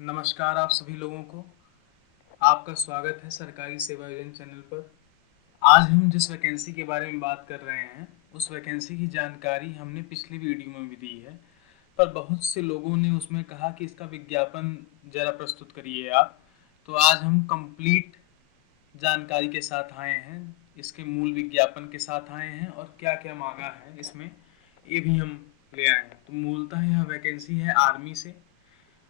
नमस्कार आप सभी लोगों को। आपका स्वागत है सरकारी सेवा योजना चैनल पर। आज हम जिस वैकेंसी के बारे में बात कर रहे हैं उस वैकेंसी की जानकारी हमने पिछली वीडियो में भी दी है, पर बहुत से लोगों ने उसमें कहा कि इसका विज्ञापन ज़रा प्रस्तुत करिए आप। तो आज हम कंप्लीट जानकारी के साथ आए हैं, इसके मूल विज्ञापन के साथ आए हैं और क्या क्या मांगा है इसमें ये भी हम ले आए हैं। तो मूलतः यह वैकेंसी है आर्मी से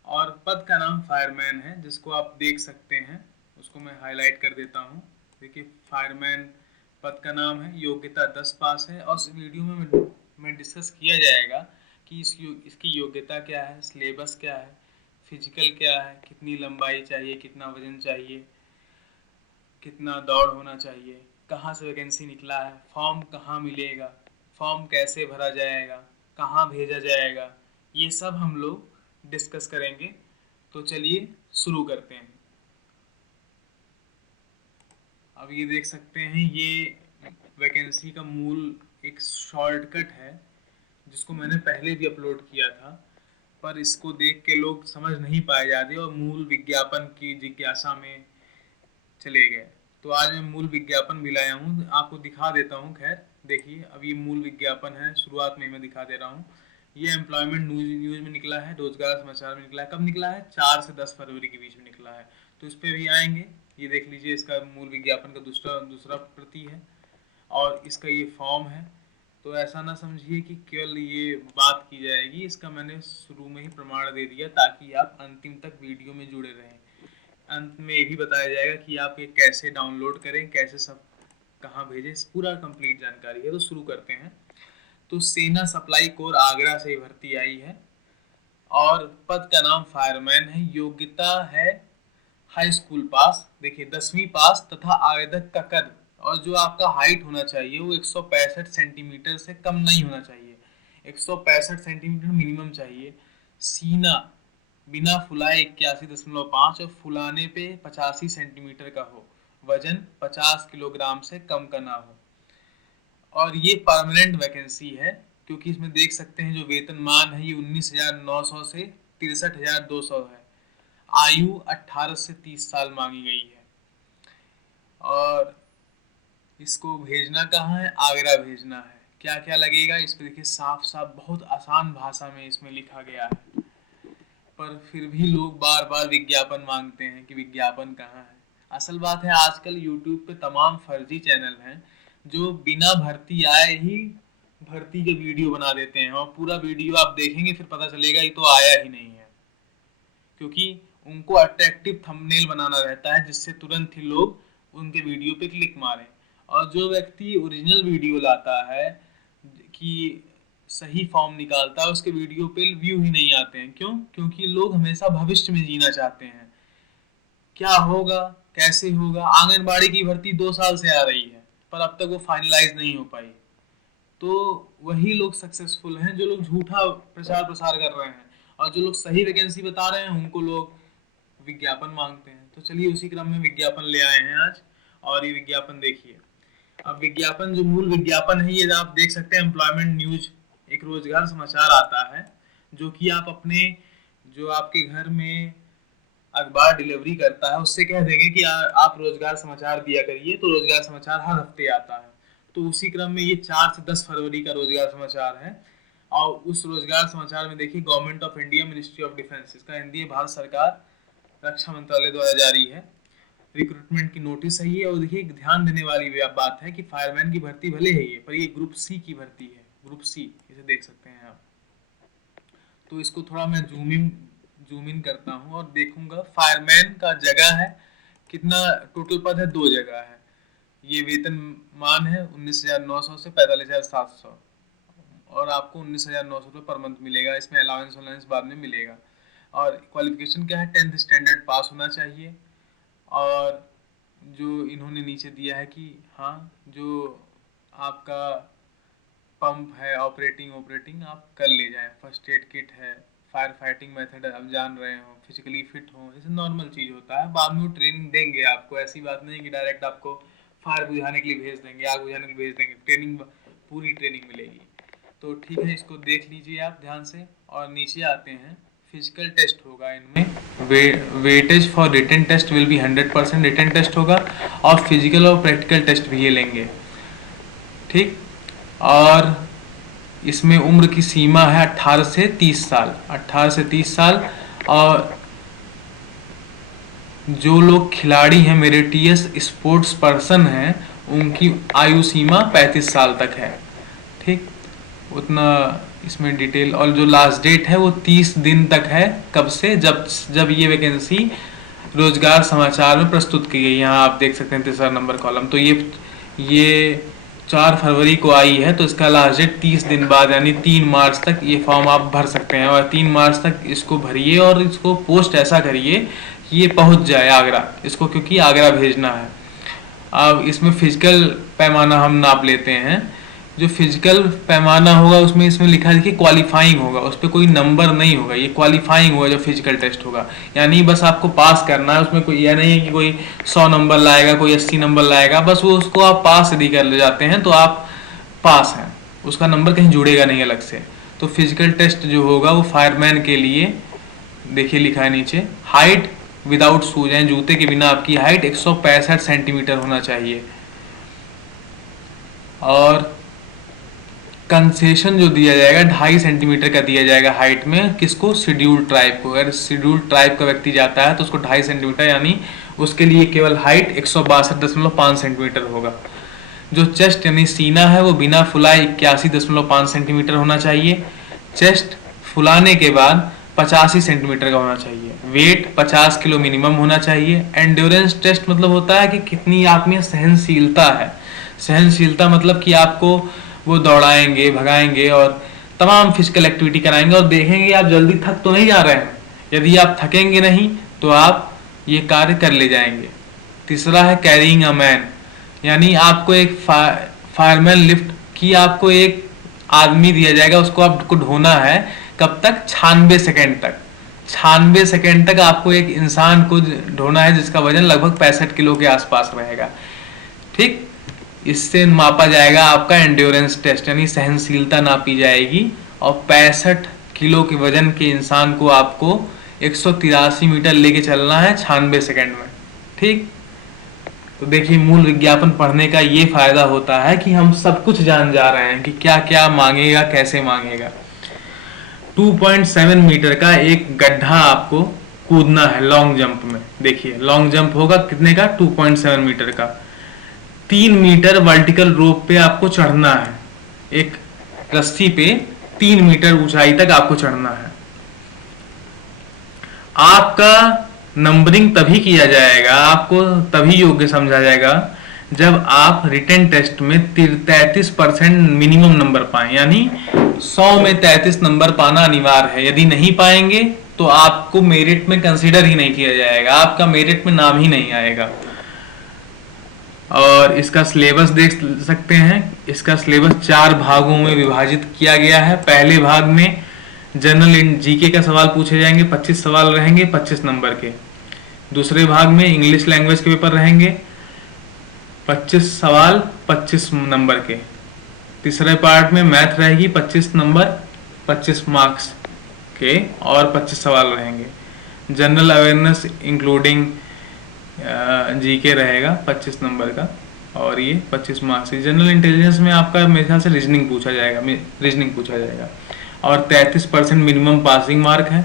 और पद का नाम फायरमैन है, जिसको आप देख सकते हैं। उसको मैं हाईलाइट कर देता हूँ। देखिए, फायरमैन पद का नाम है। योग्यता 10 पास है और इस वीडियो में मैं डिस्कस किया जाएगा कि इसकी योग्यता क्या है, सिलेबस क्या है, फिजिकल क्या है, कितनी लंबाई चाहिए, कितना वजन चाहिए, कितना दौड़ होना चाहिए, कहाँ से वैकेंसी निकला है, फॉर्म कहाँ मिलेगा, फॉर्म कैसे भरा जाएगा, कहाँ भेजा जाएगा, ये सब हम लोग डिस्कस करेंगे। तो चलिए शुरू करते हैं। अब ये देख सकते हैं, ये वैकेंसी का मूल एक शॉर्टकट है जिसको मैंने पहले भी अपलोड किया था, पर इसको देख के लोग समझ नहीं पाए ज़्यादा और मूल विज्ञापन की जिज्ञासा में चले गए। तो आज मैं मूल विज्ञापन भी लाया हूँ, आपको दिखा देता हूँ। खैर देखिए, अब ये मूल विज्ञापन है, शुरुआत में मैं दिखा दे रहा हूँ। ये एम्प्लॉयमेंट न्यूज में निकला है, रोजगार समाचार में निकला है। कब निकला है? 4 से 10 फरवरी के बीच में निकला है। तो इस पर भी आएंगे। ये देख लीजिए, इसका मूल विज्ञापन का दूसरा दूसरा प्रति है और इसका ये फॉर्म है। तो ऐसा ना समझिए कि केवल ये बात की जाएगी, इसका मैंने शुरू में ही प्रमाण दे दिया ताकि आप अंतिम तक वीडियो में जुड़े रहें। अंत में ये भी बताया जाएगा कि आप ये कैसे डाउनलोड करें, कैसे सब कहाँ भेजें, पूरा कंप्लीट जानकारी है। तो शुरू करते हैं। तो सेना सप्लाई कोर आगरा से भर्ती आई है और पद का नाम फायरमैन है। योग्यता है हाई स्कूल पास, देखिए 10वीं पास, तथा आवेदक का कद और जो आपका हाइट होना चाहिए वो 165 सेंटीमीटर से कम नहीं होना चाहिए। 165 सेंटीमीटर मिनिमम चाहिए। सीना बिना फुलाए 81.5 और फुलाने पे 85 सेंटीमीटर का हो। वजन 50 किलोग्राम से कम का ना हो। और ये परमानेंट वैकेंसी है, क्योंकि इसमें देख सकते हैं जो वेतनमान है ये 19,900 से 63,200 है। आयु 18 से 30 साल मांगी गई है। और इसको भेजना कहाँ है? आगरा भेजना है। क्या क्या लगेगा इस पे देखिए, साफ साफ बहुत आसान भाषा में इसमें लिखा गया है, पर फिर भी लोग बार बार विज्ञापन मांगते हैं कि विज्ञापन कहाँ है। असल बात है, आजकल यूट्यूब पे तमाम फर्जी चैनल हैं जो बिना भर्ती आए ही भर्ती के वीडियो बना देते हैं और पूरा वीडियो आप देखेंगे फिर पता चलेगा ये तो आया ही नहीं है, क्योंकि उनको अट्रैक्टिव थंबनेल बनाना रहता है जिससे तुरंत ही लोग उनके वीडियो पे क्लिक मारें। और जो व्यक्ति ओरिजिनल वीडियो लाता है, कि सही फॉर्म निकालता है, उसके वीडियो पे व्यू ही नहीं आते हैं। क्यों? क्योंकि लोग हमेशा भविष्य में जीना चाहते हैं। क्या होगा, कैसे होगा। आंगनबाड़ी की भर्ती 2 साल से आ रही है पर अब तक वो फाइनलाइज नहीं हो पाई। तो वही लोग सक्सेसफुल हैं जो लोग झूठा प्रचार प्रसार कर रहे हैं, और जो लोग सही वैकेंसी बता रहे हैं उनको लोग विज्ञापन मांगते हैं। तो चलिए उसी क्रम में विज्ञापन ले आए हैं आज। और ये विज्ञापन देखिए। अब विज्ञापन, जो मूल विज्ञापन है, ये आप देख सकते हैं एम्प्लॉयमेंट न्यूज, एक रोजगार समाचार आता है जो कि आप अपने, जो आपके घर में अखबार डिलीवरी करता है उससे कह देंगे कि आप रोजगार समाचार दिया करिए, तो रोजगार समाचार हर हफ्ते आता है। तो उसी क्रम में ये 4 से 10 फरवरी का रोजगार समाचार है। और उस रोजगार समाचार में देखिए, government of India, ministry of defence, इसका हिंदी है भारत सरकार, रक्षा मंत्रालय द्वारा जारी है। रिक्रूटमेंट की नोटिस है ये। और देखिए, एक ध्यान देने वाली बात है कि फायरमैन की भर्ती भले है ये, पर ये ग्रुप सी की भर्ती है। ग्रुप सी, इसे देख सकते हैं आप। तो इसको थोड़ा मैं जूम इन करता हूँ और देखूंगा फायरमैन का जगह है कितना। टोटल पद है, 2 जगह है। ये वेतनमान है 19,900 से 45,700, और आपको 19,900 रुपये पर मंथ मिलेगा। इसमें अलाउंस अलाउंस बाद में मिलेगा। और क्वालिफिकेशन क्या है? 10th स्टैंडर्ड पास होना चाहिए। और जो इन्होंने नीचे दिया है कि हाँ, जो आपका पंप है, ऑपरेटिंग ऑपरेटिंग आप कर ले जाएं, फर्स्ट एड किट है, फायर फाइटिंग मेथड आप जान रहे हो, फिजिकली फिट हो, जैसे नॉर्मल चीज़ होता है। बाद में वो ट्रेनिंग देंगे आपको, ऐसी बात नहीं कि डायरेक्ट आपको फायर बुझाने के लिए भेज देंगे, आग बुझाने के लिए भेज देंगे। ट्रेनिंग, पूरी ट्रेनिंग मिलेगी। तो ठीक है, इसको देख लीजिए आप ध्यान से। और नीचे आते हैं, फिजिकल टेस्ट होगा इनमें। Weightage for written test will be 100% written test होगा, और फिजिकल और प्रैक्टिकल टेस्ट भी ये लेंगे, ठीक। और इसमें उम्र की सीमा है 18 से 30 साल, 18 से 30 साल। और जो लोग खिलाड़ी हैं, मेरिटियस स्पोर्ट्स पर्सन हैं, उनकी आयु सीमा 35 साल तक है, ठीक। उतना इसमें डिटेल। और जो लास्ट डेट है वो 30 दिन तक है, कब से, जब ये वैकेंसी रोजगार समाचार में प्रस्तुत की गई। यहाँ आप देख सकते हैं तीसरा नंबर कॉलम। तो ये 4 फरवरी को आई है, तो इसका लास्ट डेट 30 दिन बाद यानी 3 मार्च तक ये फॉर्म आप भर सकते हैं। और 3 मार्च तक इसको भरिए और इसको पोस्ट ऐसा करिए कि ये पहुंच जाए आगरा, इसको, क्योंकि आगरा भेजना है। अब इसमें फिजिकल पैमाना हम नाप लेते हैं। जो फिजिकल पैमाना होगा उसमें इसमें लिखा है कि क्वालिफाइंग होगा, उस पर कोई नंबर नहीं होगा, ये क्वालिफाइंग होगा जो फिजिकल टेस्ट होगा। यानी बस आपको पास करना है, उसमें कोई यह नहीं है कि कोई 100 नंबर लाएगा, कोई 80 नंबर लाएगा, बस वो उसको आप पास यदि कर ले जाते हैं तो आप पास हैं, उसका नंबर कहीं जुड़ेगा नहीं अलग से। तो फिजिकल टेस्ट जो होगा वो फायरमैन के लिए, देखिए लिखा है नीचे, हाइट विदाउट शूज, यानी जूते के बिना आपकी हाइट 165 सेंटीमीटर होना चाहिए। और कंसेशन जो दिया जाएगा 2.5 सेंटीमीटर का दिया जाएगा हाइट में, किसको, शेड्यूल ट्राइब को। अगर शेड्यूल ट्राइब का व्यक्ति जाता है तो उसको 2.5 सेंटीमीटर, यानी उसके लिए केवल हाइट 162.5 सेंटीमीटर होगा। जो चेस्ट यानी सीना है वो बिना फुलाए 81.5 सेंटीमीटर होना चाहिए। चेस्ट फुलाने के बाद 85 सेंटीमीटर का होना चाहिए। वेट 50 किलो मिनिमम होना चाहिए। एंड्योरेंस टेस्ट मतलब होता है कि कितनी आप में सहनशीलता है। सहनशीलता मतलब कि आपको वो दौड़ाएंगे, भगाएंगे और तमाम फिजिकल एक्टिविटी कराएंगे और देखेंगे आप जल्दी थक तो नहीं जा रहे हैं। यदि आप थकेंगे नहीं तो आप ये कार्य कर ले जाएंगे। तीसरा है कैरिंग अ मैन, यानी आपको एक फायरमैन लिफ्ट की, आपको एक आदमी दिया जाएगा, उसको आपको ढोना है। कब तक, 96 सेकेंड तक। 96 सेकेंड तक आपको एक इंसान को ढोना है जिसका वजन लगभग 65 किलो के आसपास रहेगा, ठीक। इससे मापा जाएगा आपका एंड्योरेंस टेस्ट, यानी सहनशीलता नापी जाएगी। और 65 किलो के वजन के इंसान को आपको 183 मीटर लेके चलना है 96 सेकेंड में, ठीक। तो देखिए, मूल विज्ञापन पढ़ने का ये फायदा होता है कि हम सब कुछ जान जा रहे हैं कि क्या क्या मांगेगा, कैसे मांगेगा। 2.7 मीटर का एक गड्ढा आपको कूदना है लॉन्ग जंप में। देखिए लॉन्ग जंप होगा कितने का, 2.7 मीटर का। 3 मीटर वर्टिकल रोप पे आपको चढ़ना है, एक रस्सी पे 3 मीटर ऊंचाई तक आपको चढ़ना है। आपका नंबरिंग तभी किया जाएगा, आपको तभी योग्य समझा जाएगा जब आप रिटन टेस्ट में 33% मिनिमम नंबर पाएं, यानी 100 में 33 नंबर पाना अनिवार्य है। यदि नहीं पाएंगे तो आपको मेरिट में कंसीडर ही नहीं किया जाएगा, आपका मेरिट में नाम ही नहीं आएगा। और इसका सिलेबस देख सकते हैं। इसका सिलेबस 4 भागों में विभाजित किया गया है। पहले भाग में जनरल जीके का सवाल पूछे जाएंगे, 25 सवाल रहेंगे 25 नंबर के। दूसरे भाग में इंग्लिश लैंग्वेज के पेपर रहेंगे, 25 सवाल 25 नंबर के। तीसरे पार्ट में मैथ रहेगी 25 नंबर 25 मार्क्स के और 25 सवाल रहेंगे। जनरल अवेयरनेस इंक्लूडिंग जीके रहेगा 25 नंबर का और ये 25 मार्क्स। जनरल इंटेलिजेंस में आपका मेरे ख्याल से रीजनिंग पूछा जाएगा और 33% मिनिमम पासिंग मार्क है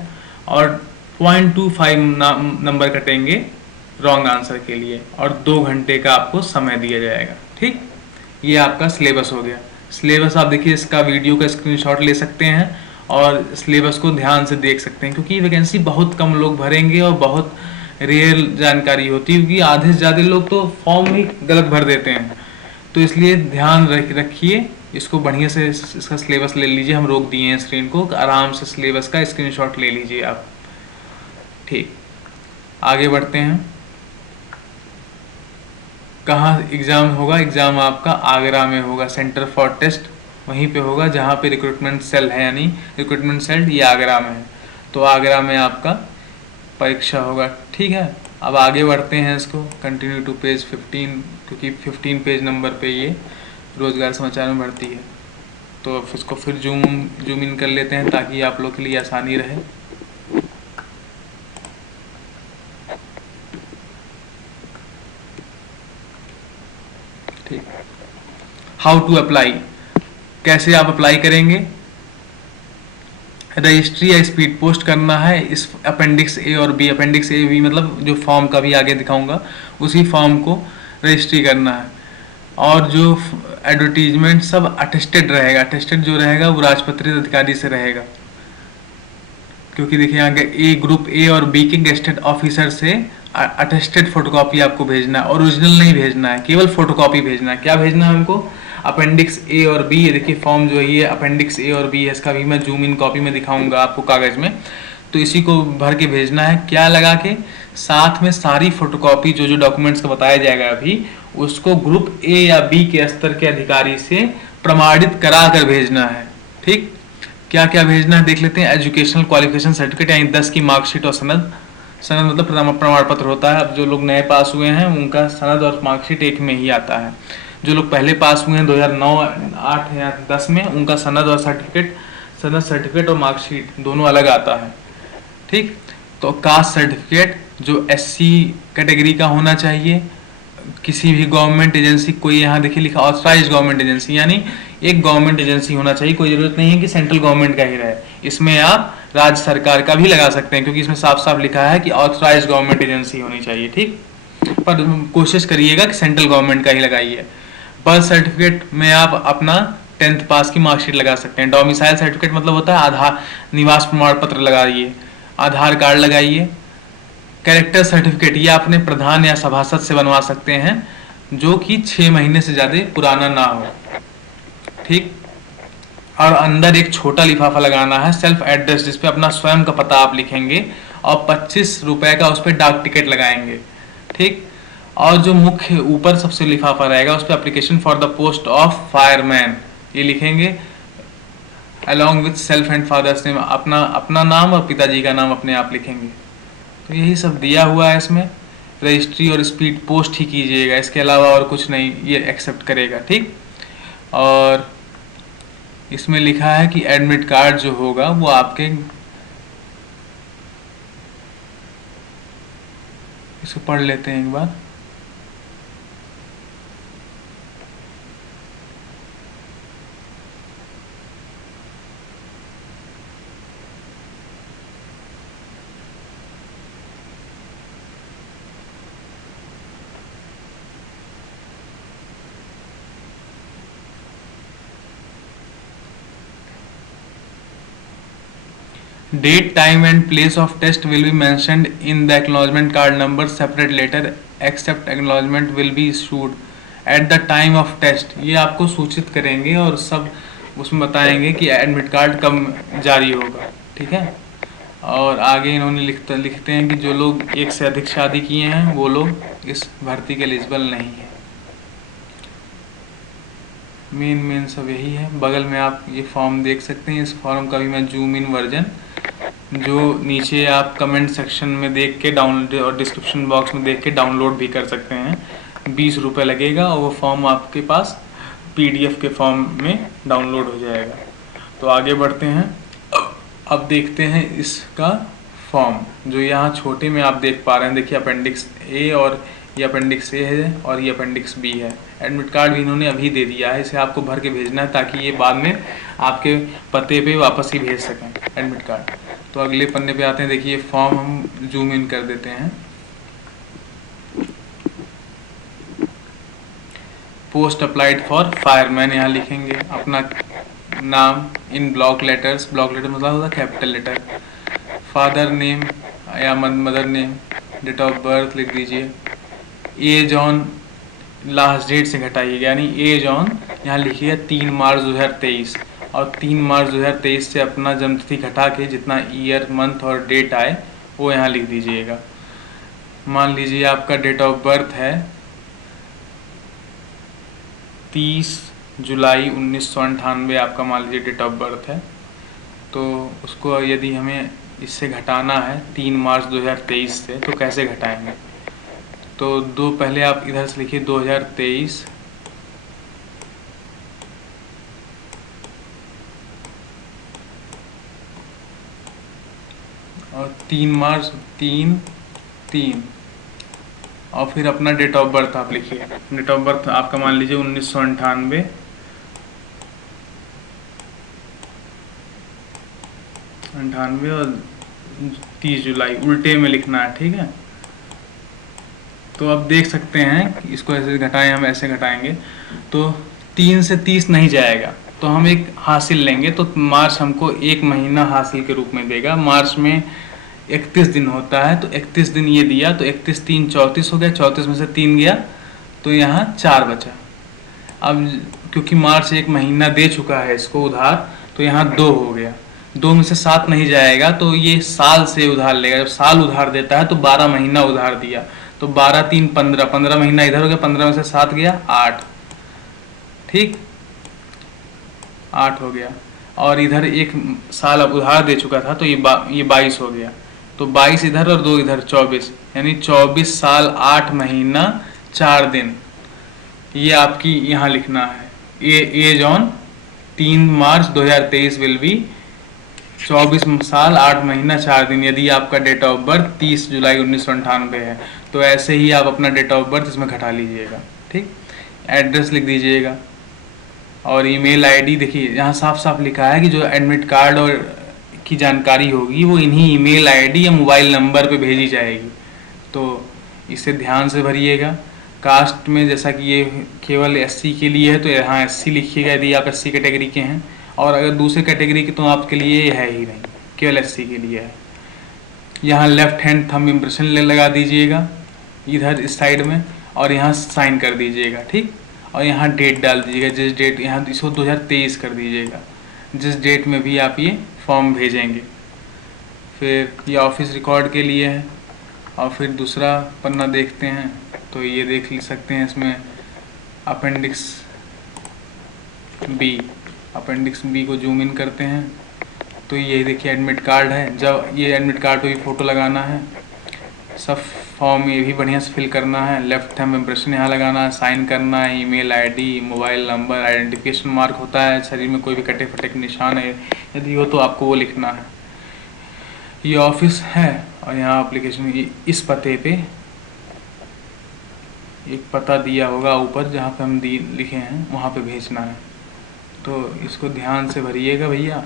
और 0.25 नंबर कटेंगे रॉन्ग आंसर के लिए और 2 घंटे का आपको समय दिया जाएगा, ठीक। ये आपका सिलेबस हो गया। सिलेबस आप देखिए, इसका वीडियो का स्क्रीनशॉट ले सकते हैं और सिलेबस को ध्यान से देख सकते हैं, क्योंकि वैकेंसी बहुत कम लोग भरेंगे और बहुत रेयर जानकारी होती है, क्योंकि आधे से ज़्यादा लोग तो फॉर्म ही गलत भर देते हैं। तो इसलिए ध्यान रखिए, इसको बढ़िया से इसका सिलेबस ले लीजिए। हम रोक दिए हैं स्क्रीन को, आराम से सिलेबस का स्क्रीनशॉट ले लीजिए आप, ठीक। आगे बढ़ते हैं। कहाँ एग्ज़ाम होगा? एग्ज़ाम आपका आगरा में होगा। सेंटर फॉर टेस्ट वहीं पे होगा जहाँ पे रिक्रूटमेंट सेल है, यानी रिक्रूटमेंट सेल ये आगरा में है। तो आगरा में आपका परीक्षा होगा, ठीक है। अब आगे बढ़ते हैं, इसको कंटिन्यू टू पेज 15, क्योंकि 15 पेज नंबर पे ये रोजगार समाचार में भर्ती है। तो इसको फिर जूम इन कर लेते हैं ताकि आप लोग के लिए आसानी रहे। ठीक, हाउ टू अप्लाई, कैसे आप अप्लाई करेंगे। रजिस्ट्री या स्पीड पोस्ट करना है इस अपेंडिक्स ए और बी, अपेंडिक्स ए बी मतलब जो फॉर्म का भी आगे दिखाऊंगा उसी फॉर्म को रजिस्ट्री करना है। और जो एडवर्टीजमेंट सब अटेस्टेड रहेगा, अटेस्टेड जो रहेगा वो राजपत्रित अधिकारी से रहेगा, क्योंकि देखिए आगे ए ग्रुप ए और बी के गेस्टेड ऑफिसर से अटेस्टेड फोटोकॉपी आपको भेजना है, ओरिजिनल नहीं भेजना है, केवल फोटोकॉपी भेजना है। क्या भेजना है हमको, अपेंडिक्स ए और बी। ये देखिए फॉर्म जो है ये अपेंडिक्स ए और बी है, इसका भी मैं जूम इन कॉपी में दिखाऊंगा आपको कागज में। तो इसी को भर के भेजना है, क्या लगा के, साथ में सारी फोटोकॉपी जो जो डॉक्यूमेंट्स का बताया जाएगा अभी, उसको ग्रुप ए या बी के स्तर के अधिकारी से प्रमाणित करा कर भेजना है। ठीक, क्या क्या भेजना है देख लेते हैं। एजुकेशनल क्वालिफिकेशन सर्टिफिकेट यानी 10 की मार्कशीट और सनद, सनद मतलब प्रमाण पत्र होता है। अब जो लोग नए पास हुए हैं उनका सनद और मार्कशीट एक में ही आता है। जो लोग पहले पास हुए हैं 2009, 8 या 10 में, उनका सनद और सर्टिफिकेट, सनद सर्टिफिकेट और मार्कशीट दोनों अलग आता है। ठीक, तो कास्ट सर्टिफिकेट जो एससी कैटेगरी का होना चाहिए, किसी भी गवर्नमेंट एजेंसी, कोई यहाँ देखिए लिखा ऑथराइज गवर्नमेंट एजेंसी, यानी एक गवर्नमेंट एजेंसी होना चाहिए, कोई जरूरत नहीं है कि सेंट्रल गवर्नमेंट का ही रहे। इसमें आप राज्य सरकार का भी लगा सकते हैं, क्योंकि इसमें साफ साफ लिखा है कि ऑथराइज गवर्नमेंट एजेंसी होनी चाहिए। ठीक, पर कोशिश करिएगा कि सेंट्रल गवर्नमेंट का ही लगाइए। बर्थ सर्टिफिकेट में आप अपना 10th पास की मार्कशीट लगा सकते हैं। डोमिसाइल सर्टिफिकेट मतलब होता है आधार, निवास प्रमाण पत्र लगाइए, आधार कार्ड लगाइए। कैरेक्टर सर्टिफिकेट ये आपने प्रधान या सभासद से बनवा सकते हैं, जो कि 6 महीने से ज़्यादा पुराना ना हो। ठीक, और अंदर एक छोटा लिफाफा लगाना है सेल्फ एड्रेस, जिसपे अपना स्वयं का पता आप लिखेंगे और 25 रुपए का उस पर डाक टिकट लगाएंगे। ठीक, और जो मुख्य ऊपर सबसे लिफाफा रहेगा उस पर application for the post of fireman ये लिखेंगे, along with self and father's name, अपना नाम और पिताजी का नाम अपने आप लिखेंगे। तो यही सब दिया हुआ है इसमें। रजिस्ट्री और स्पीड पोस्ट ही कीजिएगा, इसके अलावा और कुछ नहीं ये एक्सेप्ट करेगा। ठीक, और इसमें लिखा है कि एडमिट कार्ड जो होगा वो आपके, इसको पढ़ लेते हैं एक बार। Date, time and place of test will be mentioned in the acknowledgement card number. Separate letter except acknowledgement will be issued at the time of test. ये आपको सूचित करेंगे और सब उसमें बताएंगे कि एडमिट कार्ड कब जारी होगा। ठीक है, और आगे इन्होंने लिखते हैं कि जो लोग एक से अधिक शादी किए हैं वो लोग इस भर्ती के एलिजिबल नहीं है। मेन सब यही है। बगल में आप ये फॉर्म देख सकते हैं, इस फॉर्म का भी मैं जूम इन वर्जन, जो नीचे आप कमेंट सेक्शन में देख के डाउनलोड और डिस्क्रिप्शन बॉक्स में देख के डाउनलोड भी कर सकते हैं। 20 रुपये लगेगा और वो फॉर्म आपके पास PDF के फॉर्म में डाउनलोड हो जाएगा। तो आगे बढ़ते हैं, अब देखते हैं इसका फॉर्म जो यहाँ छोटे में आप देख पा रहे हैं। देखिए अपेंडिक्स ए और ये अपेंडिक्स ए है और ये अपेंडिक्स बी है। एडमिट कार्ड भी इन्होंने अभी दे दिया है, इसे आपको भर के भेजना है ताकि ये बाद में आपके पते पे वापस ही भेज सकें एडमिट कार्ड। तो अगले पन्ने पे आते हैं। देखिए फॉर्म हम जूम इन कर देते हैं। पोस्ट अप्लाइड फॉर फायरमैन, यहाँ लिखेंगे अपना नाम in block letters, block letter मतलब होता है कैपिटल लेटर, फादर नेम या mother name, date of birth लिख दीजिए, एज ऑन लास्ट डेट से घटाइएगा, यानी एज ऑन यहाँ लिखिएगा 3 मार्च 2023 और 3 मार्च 2023 से अपना जन्मतिथि घटा के जितना ईयर मंथ और डेट आए वो यहाँ लिख दीजिएगा। मान लीजिए आपका डेट ऑफ बर्थ है 30 जुलाई 1998, आपका मान लीजिए डेट ऑफ बर्थ है। तो उसको यदि हमें इससे घटाना है 3 मार्च 2023 से, तो कैसे घटाएंगे? तो दो पहले आप इधर से लिखिए 2023 और 3 मार्च 3 3 और फिर अपना डेट ऑफ बर्थ आप लिखिए। डेट ऑफ बर्थ आपका मान लीजिए 1998, 98 और 30 जुलाई उल्टे में लिखना है, ठीक है। तो अब देख सकते हैं, इसको ऐसे घटाएं, हम ऐसे घटाएंगे तो 3 से 30 नहीं जाएगा, तो हम एक हासिल लेंगे, तो मार्च हमको एक महीना हासिल के रूप में देगा। मार्च में 31 दिन होता है, तो 31 दिन ये दिया, तो 31 3 34 हो गया, 34 में से 3 गया तो यहाँ 4 बचा। अब क्योंकि मार्च एक महीना दे चुका है इसको उधार, तो यहाँ 2 हो गया, 2 में से 7 नहीं जाएगा, तो ये साल से उधार लेगा। जब साल उधार देता है तो 12 महीना उधार दिया, तो 12 3 15, 15 महीना इधर हो गया, 15 में से 7 गया 8, ठीक, 8 हो गया। और इधर एक साल अब उधार दे चुका था, तो ये 22 हो गया, तो 22 इधर और 2 इधर 24, यानी 24 साल 8 महीना 4 दिन, ये आपकी यहाँ लिखना है। Age on 3 March 2023 will be 24 साल 8 महीना 4 दिन, यदि आपका डेट ऑफ बर्थ 30 जुलाई 1998 है। तो ऐसे ही आप अपना डेट ऑफ बर्थ इसमें घटा लीजिएगा, ठीक। एड्रेस लिख दीजिएगा और ईमेल आईडी, देखिए यहाँ साफ साफ लिखा है कि जो एडमिट कार्ड और की जानकारी होगी वो इन्हीं ईमेल आईडी या मोबाइल नंबर पे भेजी जाएगी, तो इसे ध्यान से भरिएगा। कास्ट में जैसा कि ये केवल एससी के लिए है, तो यहाँ एससी लिखिएगा यदि आप एससी कैटेगरी के हैं, और अगर दूसरे कैटेगरी के तो आपके लिए है ही नहीं, केवल एससी के लिए है। यहाँ लेफ्ट हैंड थंब इम्प्रेशन लगा दीजिएगा इधर इस साइड में, और यहाँ साइन कर दीजिएगा, ठीक। और यहाँ डेट डाल दीजिएगा, जिस डेट, यहाँ इसको 2023 कर दीजिएगा, जिस डेट में भी आप ये फॉर्म भेजेंगे। फिर ये ऑफिस रिकॉर्ड के लिए है। और फिर दूसरा पन्ना देखते हैं, तो ये देख सकते हैं, इसमें अपेंडिक्स बी, अपेंडिक्स बी को जूम इन करते हैं, तो ये देखिए एडमिट कार्ड है। जब ये एडमिट कार्ड पे भी फ़ोटो लगाना है, सब फॉर्म ये भी बढ़िया से फिल करना है, लेफ्ट थंब इम्प्रेशन यहाँ लगाना है, साइन करना है, email ID, mobile number, identification mark होता है, शरीर में कोई भी कटे फटे निशान है यदि हो तो आपको वो लिखना है। ये ऑफिस है, और यहाँ एप्लीकेशन इस पते पे एक पता दिया होगा ऊपर जहाँ पे हम लिखे हैं, वहाँ पे भेजना है, तो इसको ध्यान से भरिएगा भैया।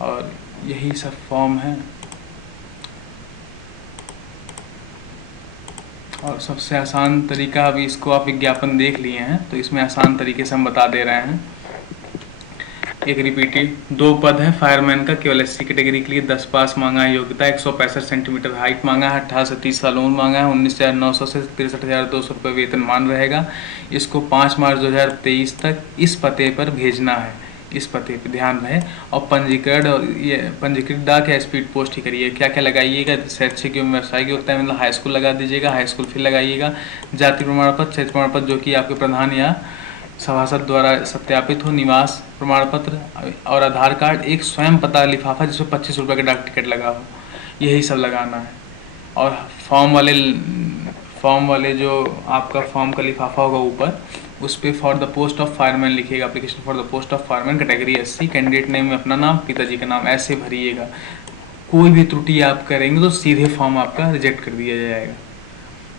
और यही सब फॉर्म है, और सबसे आसान तरीका, अभी इसको आप विज्ञापन देख लिए हैं तो इसमें आसान तरीके से हम बता दे रहे हैं। एक रिपीटेड 2 पद है फायरमैन का, केवल एससी कैटेगरी के लिए, 10 पास मांगा है, योग्यता 165 सेंटीमीटर हाइट मांगा है, 18 से 30 साल उम्र मांगा है, 19,900 से 63,200 रुपये वेतनमान रहेगा। इसको 5 मार्च 2023 तक इस पते पर भेजना है, इस पते पे ध्यान रहे। और पंजीकरण, और ये पंजीकृत डाक या स्पीड पोस्ट ही करिए। क्या क्या लगाइएगा, शैक्षिक एवं व्यावसायिक योग्यता मतलब हाई स्कूल लगा दीजिएगा, हाई स्कूल फिर लगाइएगा। जाति प्रमाण पत्र, क्षेत्र प्रमाण पत्र जो कि आपके प्रधान या सभासद द्वारा सत्यापित हो, निवास प्रमाण पत्र, और आधार कार्ड, एक स्वयं पता लिफाफा जिसमें 25 रुपये का डाक टिकट लगा हो, यही सब लगाना है। और फॉर्म वाले जो आपका फॉर्म का लिफाफा होगा ऊपर, उस पर for the post of fireman लिखिएगा, application for the post of fireman, category SC, candidate name में अपना नाम, पिताजी का नाम, ऐसे भरिएगा। कोई भी त्रुटि आप करेंगे तो सीधे फॉर्म आपका रिजेक्ट कर दिया जाएगा।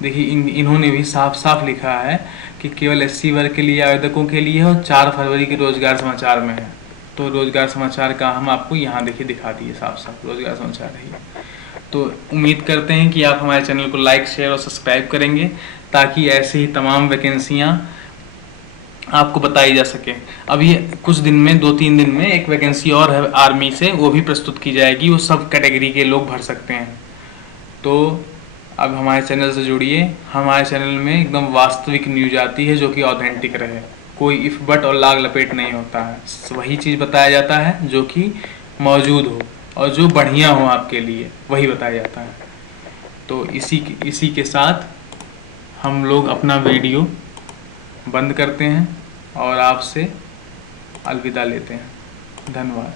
देखिए इन्होंने भी साफ साफ लिखा है कि केवल एससी वर्ग के लिए आवेदकों के लिए है, और 4 फरवरी के रोजगार समाचार में है। तो रोजगार समाचार का हम आपको यहाँ देखिए दिखा दिए, साफ साफ रोजगार समाचार है। तो उम्मीद करते हैं कि आप हमारे चैनल को लाइक, शेयर और सब्सक्राइब करेंगे, ताकि ऐसे ही तमाम वैकेंसियाँ आपको बताई जा सके। अब ये कुछ दिन में, 2-3 दिन में एक वैकेंसी और है आर्मी से, वो भी प्रस्तुत की जाएगी, वो सब कैटेगरी के लोग भर सकते हैं। तो अब हमारे चैनल से जुड़िए। हमारे चैनल में एकदम वास्तविक न्यूज आती है जो कि ऑथेंटिक रहे, कोई इफ बट और लाग लपेट नहीं होता है, वही चीज़ बताया जाता है जो कि मौजूद हो और जो बढ़िया हो आपके लिए, वही बताया जाता है। तो इसी के साथ हम लोग अपना वीडियो बंद करते हैं और आपसे अलविदा लेते हैं। धन्यवाद।